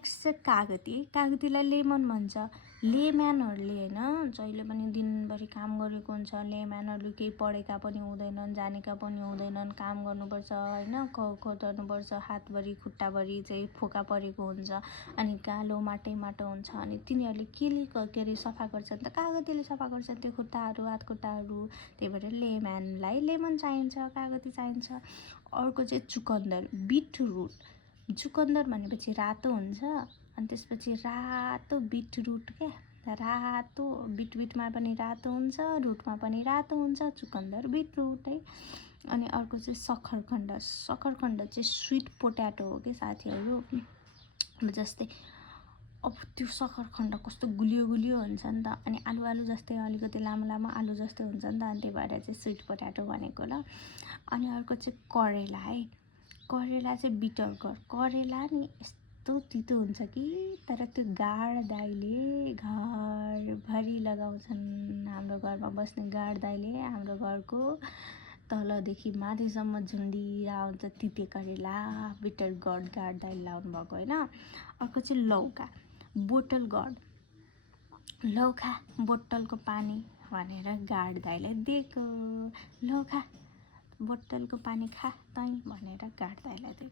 Next चाहिँ कागती। कागतीलाई lemon भन्छ। लेम्यानहरूले होइन जहिले पनि दिनभरि काम गरेको हुन्छ। लेम्यानहरू केही पढेका पनि हुँदैनन्, जानेका पनि हुँदैनन्, काम गर्नुपर्छ होइन, खोज्नुपर्छ, हातभरि खुट्टाभरि चाहिँ फोका परेको हुन्छ अनि कालो माटै माटो हुन्छ। अनि तिनीहरूले के अरे सफा गर्छन् त, कागतीले सफा गर्छन् त्यो खुट्टाहरू, हात खुट्टाहरू। त्यही भएर लेम्यानलाई लेमन चाहिन्छ, कागती चाहिन्छ। अर्को चाहिँ चुकन्दर, बिटरुट। चुकन्दर भनेपछि रातो हुन्छ अनि त्यसपछि रातो बिटरुट क्या, रातो बिटमा पनि रातो हुन्छ, रुटमा पनि रातो हुन्छ, चुकन्दर बिटरुट है। अनि अर्को चाहिँ सक्खरखण्ड। सक्खरखण्ड चाहिँ स्विट पोट्याटो हो कि साथीहरू। जस्तै अब त्यो सक्खरखण्ड कस्तो गुलियो गुलियो हुन्छ नि त, अनि आलु जस्तै अलिकति लामो लामो आलु जस्तै हुन्छ नि त, अनि त्यही भएर चाहिँ स्विट पोट्याटो भनेको ल। अनि अर्को चाहिँ करेला है। करेला चाहिँ बिटर गोर्ड। करेला नि यस्तो तितो हुन्छ कि, तर त्यो गाड दाइले घरभरि लगाउँछन्। हाम्रो घरमा बस्ने गाड दाइले हाम्रो घरको तलदेखि माथिसम्म झुन्डिरहेको हुन्छ तिते करेला। बिटर गोर्ड गाड दाइले लाउनु भएको होइन। अर्को चाहिँ लौका, बोटल गोर्ड। लौका बोतलको पानी भनेर गाड दाइलाई दिएको। लौका बोतलको पानी खा तैँ भनेर गाड दाइलाई दिएको।